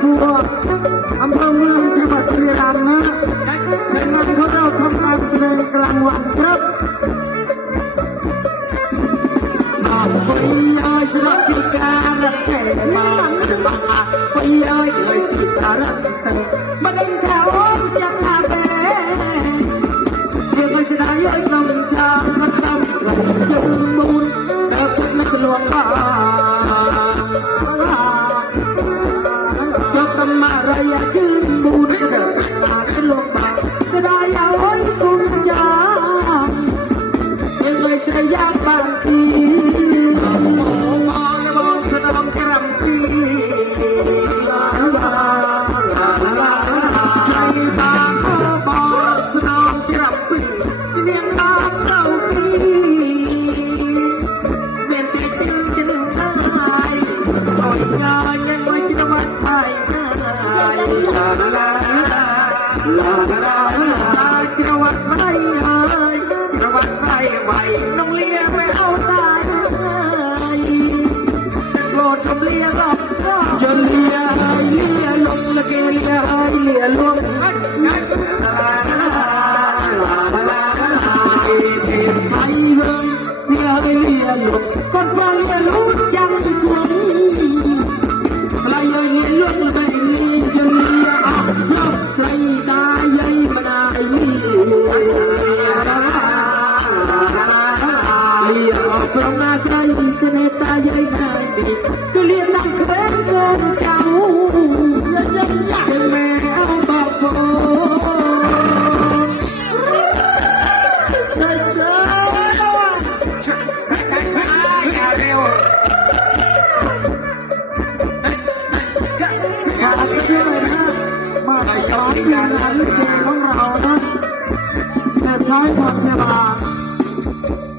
บัวอำเภอเมืองจังหวัดบุรีรัมยนะเป็นงานเขาเราทำกานเสดงกลางวันครับ Con Juan y el นิยามในอันลึกเจของเรานะแต่ท้ายความเชียบ